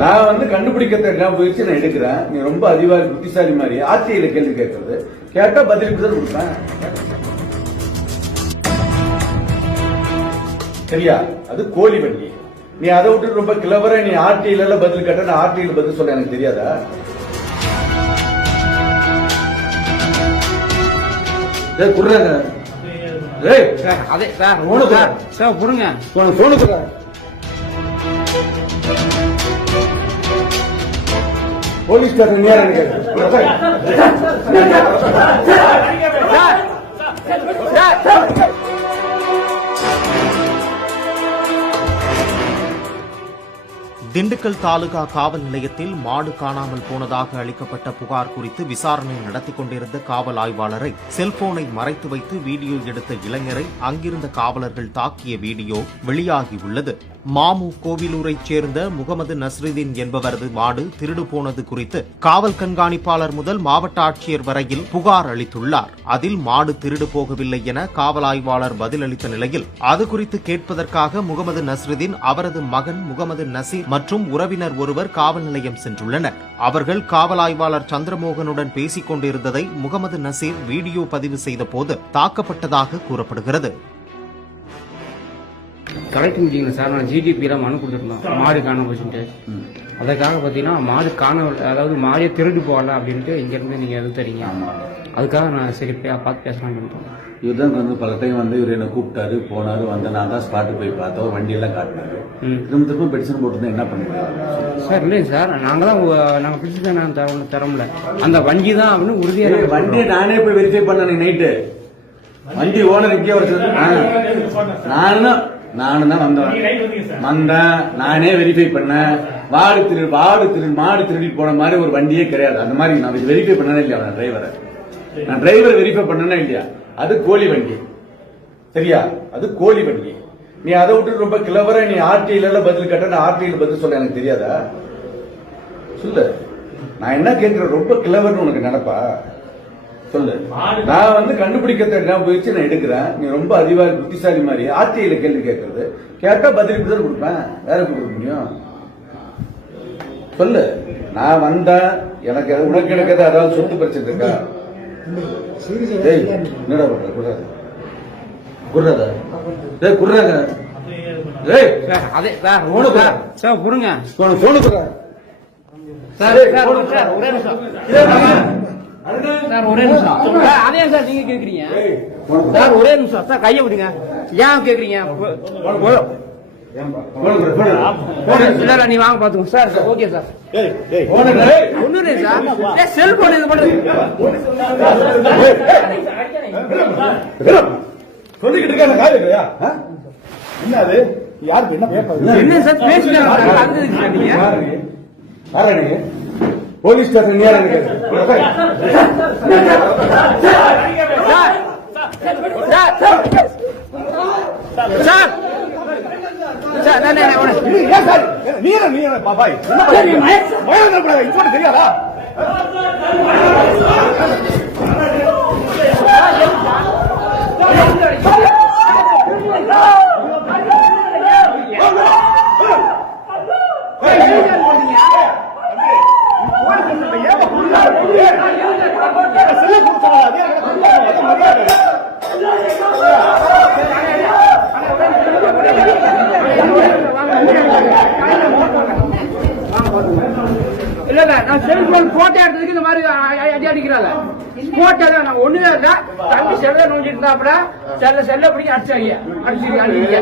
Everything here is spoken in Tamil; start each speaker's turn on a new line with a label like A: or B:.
A: நான் வந்து கண்டுபிடிக்க முயற்சி நான் எடுக்கிறேன்? நீ ரொம்ப அதிகாரி புத்திசாலி மாதிரி ஆட்சியில கேள்வி கேட்கறது. கேட்டா பதிலுக்கு தான் கொடுப்பேன். சரியா? அது கோழி வண்டி நீ அதை விட்டு ரொம்ப கிளவரா நீ ஆர்டியில பதில் கேட்ட நான் ஆர்டியில பதில் சொல்ல எனக்கு தெரியாதா? குடுறாங்க. டேய்
B: சார் அதே சார். சார் சார் கொடுங்க.
A: போலீஸ் ஸ்டேஷன் நேரா எனக்கு
C: திண்டுக்கல் தாலுகா காவல் நிலையத்தில் மாடு காணாமல் போனதாக அளிக்கப்பட்ட புகார் குறித்து விசாரணை நடத்திக் கொண்டிருந்த காவல் ஆய்வாளரை செல்போனை மறைத்து வைத்து வீடியோ எடுத்த இளைஞரை அங்கிருந்த காவலர்கள் தாக்கிய வீடியோ வெளியாகியுள்ளது. மாமு கோவிலூரைச் சேர்ந்த முகமது நஸ்ருதீன் என்பவரது மாடு திருடு போனது குறித்து காவல் கண்காணிப்பாளர் முதல் மாவட்ட ஆட்சியர் வரையில் புகார் அளித்துள்ளார். அதில் மாடு திருடு போகவில்லை என காவல் ஆய்வாளர் பதிலளித்த நிலையில் அது குறித்து கேட்பதற்காக முகமது நஸ்ருதீன் அவரது மகன் முகமது நசீர் மற்றும் உறவினர் ஒருவர் காவல் நிலையம் சென்றுள்ளனர். அவர்கள் காவல் ஆய்வாளர் சந்திரமோகனுடன் பேசிக் கொண்டிருந்ததை முகமது நசீர் வீடியோ பதிவு செய்த போது தாக்கப்பட்டதாக கூறப்படுகிறது.
B: கலெக்டர் மீட்டிங்ல சார் நான் ஜிடிபியில மனு கொடுத்துருந்தோம். மாடு காண போச்சுட்டு அதுக்காக பார்த்தீங்கன்னா மாடு காண அதாவது மாடே திருடு போகல அப்படின்ட்டு இங்கேருந்து நீங்கள் எது தரீங்க அதுக்காக நான் சரி பார்த்து பேசலாம்னு இருந்தோம்
A: இவர்தான் வந்து பல டைம் வந்து இவர் என்ன கூப்பிட்டாரு போனாரு வந்து நான் தான் ஸ்பாட்டு போய் பார்த்தோம் ஒரு வண்டியெல்லாம் காட்டினாரு. திரும்ப திரும்ப பெடிஷன் போட்டுருந்தா என்ன பண்ண முடியும்
B: சார் இல்லைங்க சார் நாங்கள் தான் நாங்கள் பிடிச்சி நான் தர தரமுல அந்த வண்டி தான் அப்படின்னு உறுதியாக
A: வண்டியை நானே போய் வெரிஃபை பண்ணேன் நைட்டு வண்டி ஓனர் இங்கே வர நானும் நானும் தான் வந்தேன் வந்தேன். நானே வெரிஃபை பண்ணேன். வாடு திரு வாடு திரு மாடு திருடி போன மாதிரி ஒரு வண்டியே கிடையாது. அந்த மாதிரி நான் வெரிஃபை பண்ணனே இல்லையா நான் டிரைவரை நான் டிரைவர் வெரிஃபை பண்ணனே இல்லையா? அது கோழி வண்டி. சரியா? அது கோழி வண்டி. நீ அதை விட்டு ரொம்ப கிளவரா நீ ஆர்டியில பதில் கேட்ட நான் ஆர்டியில பதில் சொல்ல எனக்கு தெரியாதா? சொல்லு. நான் என்ன கேட்கிறேன்? ரொம்ப கிளவர்னு உனக்கு நினைப்பா? சொல்லு. நான் வந்து கண்டுபிடிக்க முயற்சி நான் எடுக்கிறேன். நீ ரொம்ப அதிகாரி புத்திசாலி மாதிரி ஆர்டிஐல கேள்வி கேட்கறது. கேட்டா பதிலுக்கு தான் கொடுப்பேன். வேற கொடுக்க முடியும்? சொல்லு. நான் வந்தேன் எனக்கு எது- உனக்கு எனக்கு எது அதாவது சொத்து பிரச்சனை இருக்கா? டேய் என்னடா பண்ற? குடுறாத. குடுறாத. டேய் குடுறாங்க டேய்
B: அதே சார்
A: போன.
B: சார்
A: உனக்கு போன குடுறா.
B: சார்
A: டேய்,
B: சார்
A: போன
B: சார் ஒரே நிமிஷம். சார் ஒரே நிமிஷம். அதே சார் நீங்க கேக்குறீங்க. சார் ஒரே நிமிஷம். சார் கையை விடுங்க. ஏன் கேக்குறீங்க? நீ வாங்க பாத்துக்கோ சார் ஓகே சார். இல்லை செல்போன் இது பண்ணுறது
A: சொல்லிக்கிட்டு இருக்க காது இல்லையா ஆ? என்ன அது யாருக்கு என்ன பேப்பர்?
B: என்ன சார்
A: போலீஸ் ஸ்டேஷன் நேரா எனக்கு
B: sir sir sir sir sir நான் நான் உடனே
A: ஏன் சார் நீ என்ன நீ என்ன பாபாய் பயம் கூடாது இப்போ தெரியாதா
B: இல்ல இல்ல நான் செல்போன் போட்டோ எடுத்ததுக்கு இந்த மாதிரி அ- அ- அடி அடிக்கிறாங்க. போட்டோ தான் நான் ஒண்ணுமே இல்ல. தம்பி செல்ல நோஞ்சிட்டு இருந்தாப்புல செல்ல செல்ல பிடிக்க அடிச்சாங்க. அடிச்சு அடிக்கிறீங்க